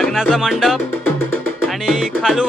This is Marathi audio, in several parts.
लग्नाचा मंडप आणि खालू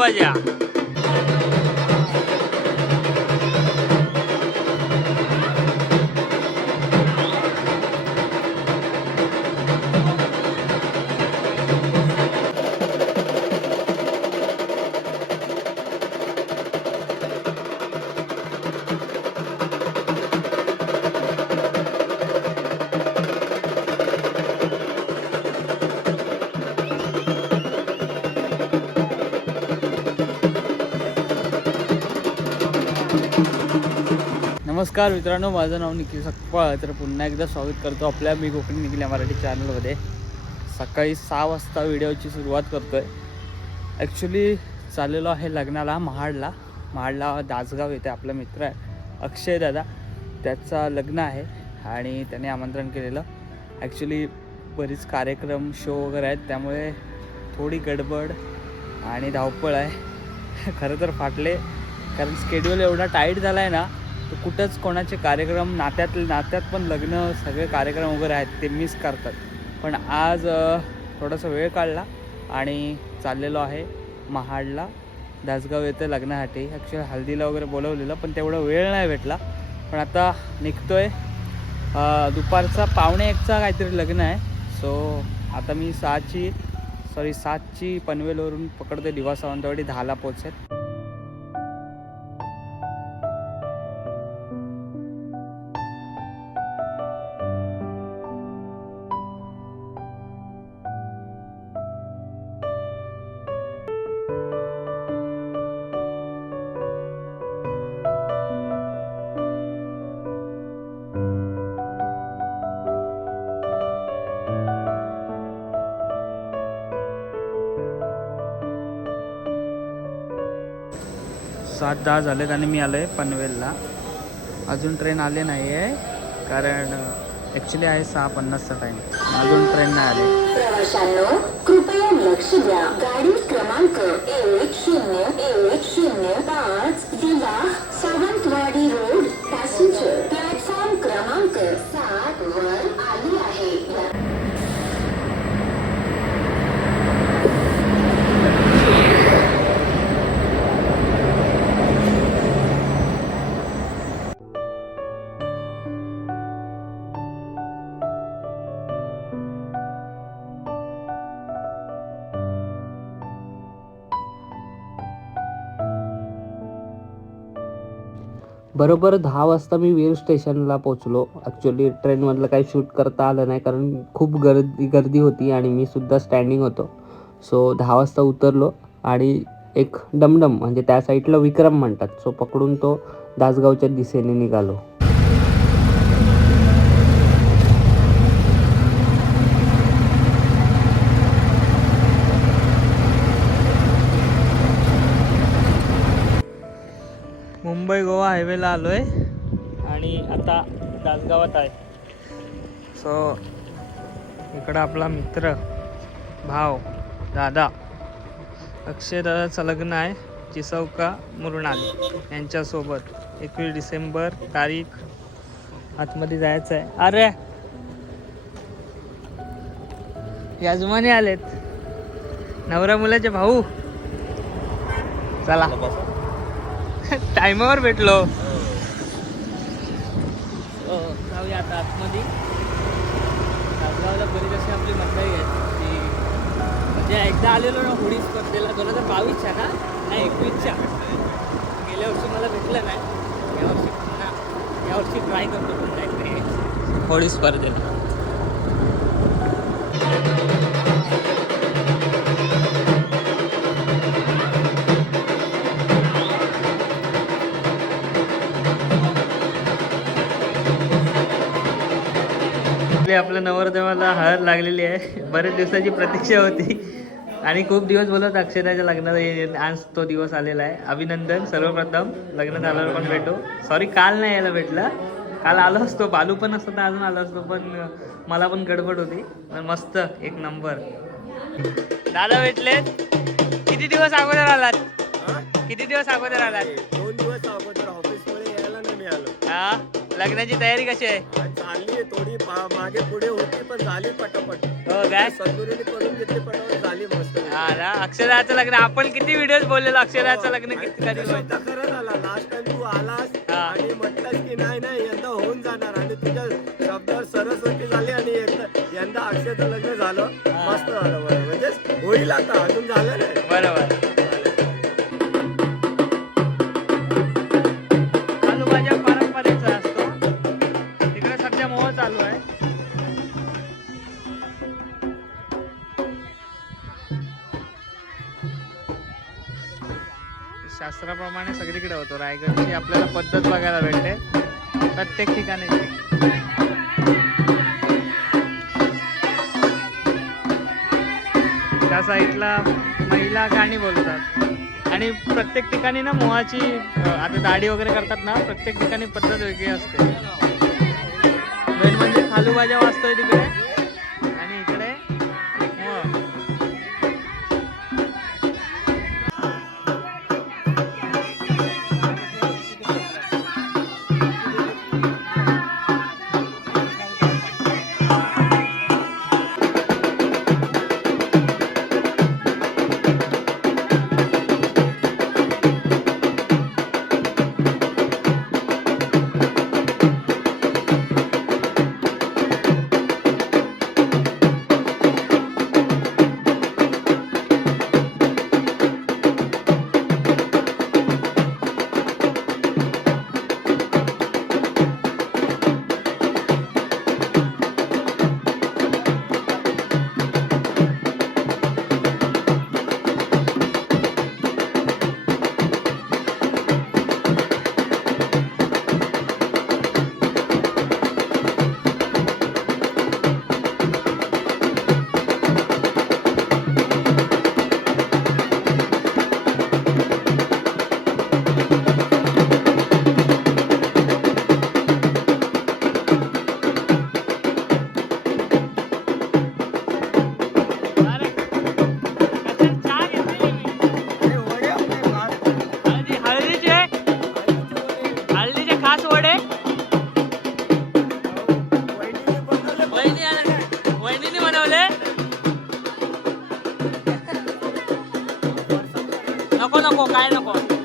नमस्कार मित्रांनो माझं नाव निखिल सकपाळ तर पुन्हा एकदा स्वागत करतो आपल्या मी कोकणी निखिल या मराठी चॅनलमध्ये. सकाळी सहा वाजता व्हिडिओची सुरुवात करतो आहे ॲक्च्युली चाललेलो आहे लग्नाला महाडला. महाडला दासगाव येथे आपला मित्र आहे अक्षय दादा. त्याचा लग्न आहे आणि त्याने आमंत्रण केलेलं. ॲक्च्युली बरीच कार्यक्रम शो वगैरे आहेत. त्यामुळे थोडी गडबड आणि धावपळ आहे. खरं तर फाटले. कारण स्केड्यूल एवढा टाईट झाला आहे ना तर कुठंच कोणाचे कार्यक्रम नात्यात नात्यात पण लग्न सगळे कार्यक्रम वगैरे आहेत ते मिस करतात. पण आज थोडासा वेळ काढला आणि चाललेलो आहे महाडला दासगाव येथे लग्नासाठी. ॲक्च्युली हल्दीला वगैरे बोलवलेलं पण तेवढा वेळ नाही भेटला. पण आता निघतोय. आहे दुपारचा पावणे एकचा काहीतरी लग्न आहे. सो आता मी सहाची सॉरी सातची पनवेलवरून पकडतोय दिवा सावंतवाडी दहाला पोचेल सात दहा झालेत आणि मी आलो आहे पनवेलला. अजून ट्रेन आले नाही आहे कारण ॲक्च्युली आहे सहा पन्नासचा टाईम अजून ट्रेन नाही आले. प्रवाशांनो कृपया लक्ष द्या. गाडी क्रमांक एक शून्य एक शून्य पाच. बरोबर दहा वाजता मी वीर स्टेशनला पोचलो ॲक्च्युली ट्रेनमधलं काही शूट करता आलं नाही कारण खूप गर्दी गर्दी होती आणि मी सुद्धा स्टँडिंग होतो. सो दहा वाजता उतरलो आणि एक डमडम म्हणजे त्या साईडला विक्रम म्हणतात. सो पकडून तो दासगावच्या दिशेने निघालो. हायवेला आलो आहे आणि आता दासगावात आहे. सो इकडं आपला मित्र भाव दादा अक्षय दादाचं लग्न आहे. चिसौका मुरणाल यांच्यासोबत एकवीस डिसेंबर तारीख आतमध्ये जायचं आहे. अरे! याजमाने आलेत. नवरा मुलाचे भाऊ. चला. टायमावर भेटलो. हो, जाऊया आता आतमध्ये. तासगावला बरीच अशी आपली मंडळी आहेत. की म्हणजे एकदा आलेलो ना होडी स्पर्धेला दोन हजार बावीसच्या ना? नाही एकवीसच्या. गेल्या वर्षी मला भेटलं नाही. यावर्षी पुन्हा यावर्षी ट्राय करतो पुन्हा एकदा होडी स्पर्धेला. आपले आपल्या नवरदेवाला हळद लागलेली आहे. बरेच दिवसाची प्रतीक्षा होती. आणि खूप दिवस बोलत अक्षताच्या लग्नाला ये- आज तो दिवस आलेला आहे. अभिनंदन सर्वप्रथम. लग्न झाल्यावर पण भेटू. सॉरी काल नाही यायला भेटला. काल आलो असतो. बालू पण असतो तर अजून आलो असतो पण मला पण गडबड होती. पण मस्त एक नंबर. दादा भेटले. किती दिवस अगोदर आलात? किती दिवस अगोदर आलात? दोन दिवस अगोदर. ऑफिसमध्ये यायला नाही मिळालं. हा? लग्नाची तयारी कशी आहे? चालली थोडी पा- मागे पुढे होती पण झाली पटापट. हो काय सद्गुरूने करून घेतली पटापट झाली मस्त. हा ना? अक्षराचं लग्न आपण किती व्हिडिओ बोललेलो अक्षराचं लग्न किती कधी खरं झाला लास्ट टाइम तू आलास हा. आणि म्हटलास की नाही नाही यंदा होऊन जाणार. आणि तुझ्या शब्दावर सरस्वती झाली आणि यंदा अक्षयचं लग्न झालं. हा. मस्त झालं म्हणजे होईल आता अजून झालं नाही. शास्त्राप्रमाणे सगळीकडे होतो. रायगडची आपल्याला पद्धत बघायला भेटते. प्रत्येक ठिकाणी त्या साईडला महिला गाणी बोलतात. आणि प्रत्येक ठिकाणी ना मोहाची आता दाढी वगैरे करतात ना प्रत्येक ठिकाणी पद्धत वेगळी असते. मेन म्हणजे खालूबाजा वाजतोय तिकडे. आणि इकडे 来了不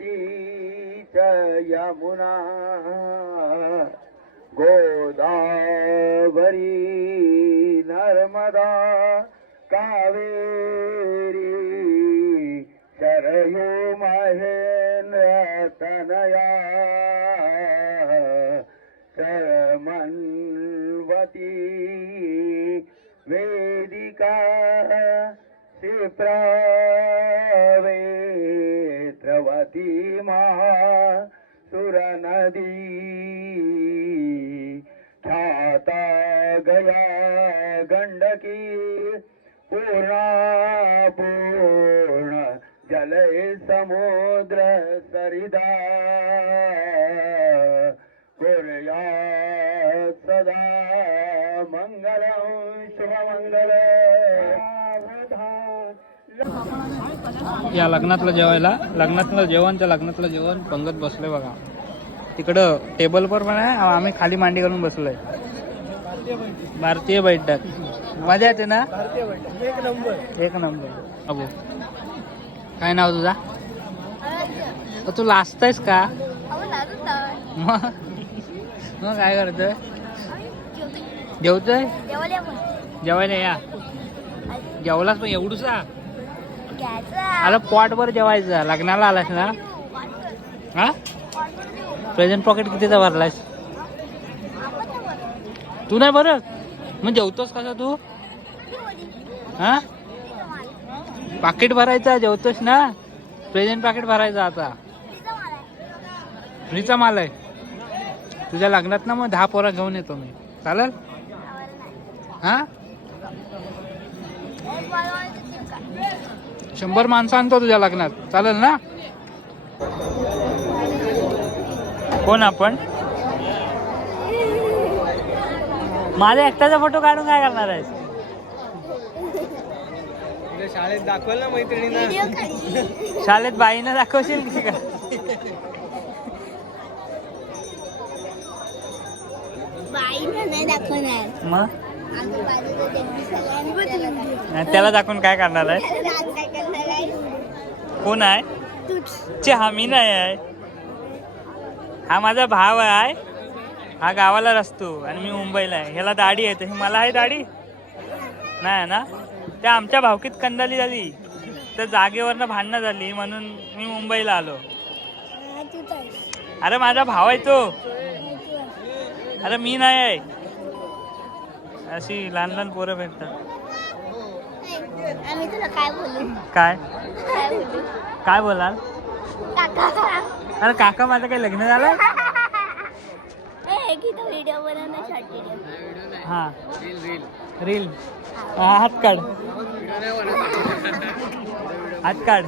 च यमुना गोदावरी नर्मदा कावेरी शरयू महेन्द्र तनया शरमन्वती वेदिका शिप्रा ಸುರನದಿ ಖ್ಯಾತ ಗಯ ಗಂಡಕಿ ಪೂರ್ಣ ಪೂರ್ಣ ಜಲಯ ಸಮುದ್ರ ಸರಿದ ಕೊರೆಯ ಸದಾ ಮಂಗಳ ಶುಭ ಮಂಗಳ या लग्नातलं जेवायला. लग्नातलं जेवण त्या लग्नातलं जेवण. पंगत बसलोय बघा. तिकडं टेबल पण आहे. आम्ही खाली मांडी घालून बसलोय. भारतीय बैठक. मजा येते ना? एक नंबर. एक नंबर अबो काय नाव तुझा? अ, तू लाजतायस का? मग मग काय करतोय? जेवतोय? जेवायला या. जेवलास पण एवढूसा? अरे पॉटवर जेवायचं. लग्नाला आलास ना? हा? प्रेझेंट पॉकेट कितीचा भरलायस? तू नाही बरं मग जेवतोस कसा तू? हा? पाकिट भरायचा जेवतोस ना? प्रेझेंट पाकिट भरायचा आता. फ्रीचा माल आहे. तुझ्या लग्नात ना मग दहा पोरा घेऊन येतो मी. चालेल? हा? शंभर माणसं आणतो तुझ्या लग्नात. चालेल ना? कोण आपण? माझा एकट्याचा फोटो काढून काय करणार आहेस? शाळेत दाखवल ना मैत्रिणीना. शाळेत बाईनं दाखवशील की का नाही दाखवणार. मग? त्याला दाखवून काय करणार आहे? कोण आहे. चे हामी नाही आहे. हा माझा भाव आहे. हा गावाला असतो आणि मी मुंबईला आहे. ह्याला दाढी आहे. तशी मला आहे दाढी? नाही ना? त्या आमच्या भावकीत कंदाली झाली. तर जागेवरनं भांडणं झाली म्हणून मी मुंबईला आलो. हा. अरे माझा भाव आहे तो. हा. अरे मी नाही आहे. अशी लहान लहान पोरं भेटतात. ए, आम्ही तुला काय बोलू? काय? काय बोलू? काय बोलाल? काका अरे काका माझं काही लग्न झालं हा रील हात काढ. हात काढ.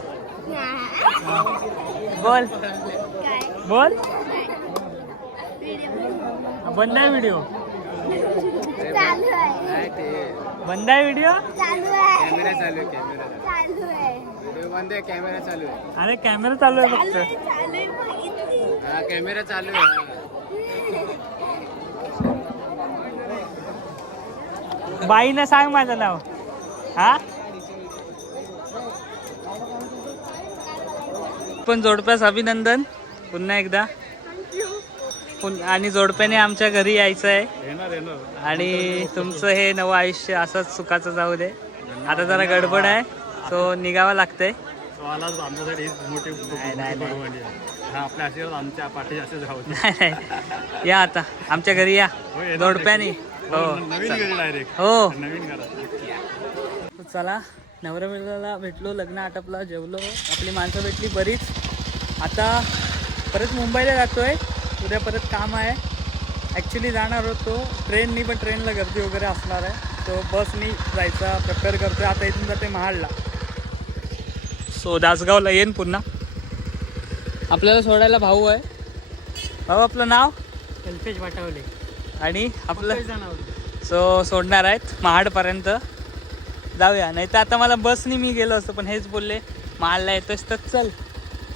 बोल. बोल. बंद आहे व्हिडिओ चालू आहे बंद आहे व्हिडिओ चालू आहे. कॅमेरा चालू आहे कॅमेरा. चालू आहे. व्हिडिओ बंद आहे कॅमेरा चालू आहे. अरे कॅमेरा चालू आहे चालू फक्त आहे चालू आहे बघितली. हा कॅमेरा चालू आहे. बाईनं सांग माझं नाव. हा? पण जोडप्यास अभिनंदन. पुन्हा एकदा. आणि जोडप्याने आमच्या घरी यायचं आहे आणि तुमचं हे नवं आयुष्य असंच सुखाचं जाऊ दे. आता जरा गडबड आहे. सो निघावं लागतंय. हा नाही या आता. आमच्या घरी या. हो, जोडप्याने. हो हो. तर चला. नवरा मिळाला भेटलो लग्न आटपलं जेवलो. आपली माणसं भेटली बरीच. आता परत मुंबईला जातोय. उद्या परत काम आहे. ॲक्च्युली जाणार होतो ट्रेननी पण ट्रेनला गर्दी वगैरे असणार आहे. तो बसनी जायचा प्रिपेअर करतोय. आता इथून जाते महाडला. सो दासगावला येईन पुन्हा? आपल्याला सोडायला भाऊ आहे. भाऊ आपलं नाव? कल्पेश वाटावले. आणि आपलं? सो सोडणार आहेत महाडपर्यंत. जाऊया. नाही तर आता मला बसनी मी गेलो असतो पण हेच बोलले महाडला येतोस तर चल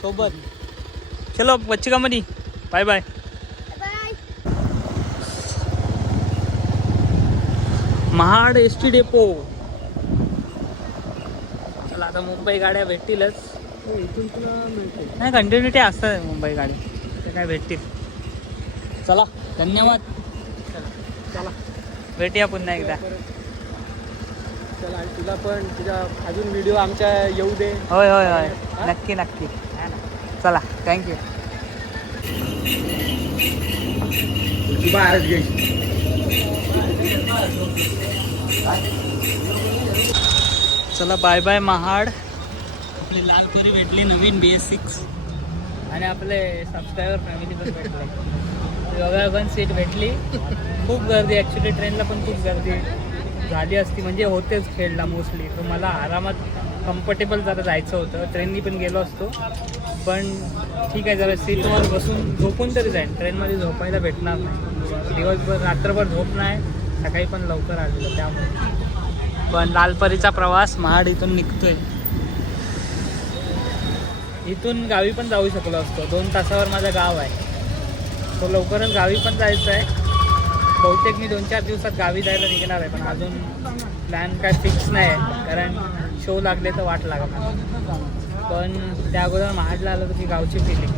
सोबत. चलो बच्ची company bye bye bye. Mahad S T depot. चला आता मुंबई गाड्या भेटतीलच. नाही कंटिन्युटी असतात मुंबई गाडी. ते काय भेटतील. चला धन्यवाद. चला भेटूया पुन्हा एकदा. चला आणि तुला पण तुझ्या अजून व्हिडिओ आमच्या येऊ दे. होय होय होय. नक्की नक्की. चला थँक्यू चला बाय बाय महाड. आपली लालपरी भेटली नवीन बी एस सिक्स आणि आपले सबस्क्रायबर फॅमिली पण भेटले. योगा पण सीट भेटली. खूप गर्दी ॲक्च्युली ट्रेनला पण खूप गर्दी झाली असती. म्हणजे होतेच खेळला मोस्टली तर मला आरामात कम्फर्टेबल जरा जायचं होतं. ट्रेननी पण गेलो असतो. पण ठीक आहे जरा सीटवर बसून झोपून तरी जाईल ट्रेनमध्ये झोपायला भेटणार नाही. दिवसभर रात्रभर झोप नाही. सकाळी पण लवकर आलेलं त्यामुळे. पण लालपरीचा प्रवास महाड इथून निघतोय. इथून गावी पण जाऊ शकलो असतो. दोन तासावर माझं गाव आहे. तो लवकरच गावी पण जायचं आहे बहुतेक मी दोन चार दिवसात गावी जायला निघणार आहे पण अजून प्लॅन काय फिक्स नाही आहे. कारण शो लागले तर वाट लागणार पण त्या अगोदर महाडला आलं तर ती गावची फिलिंग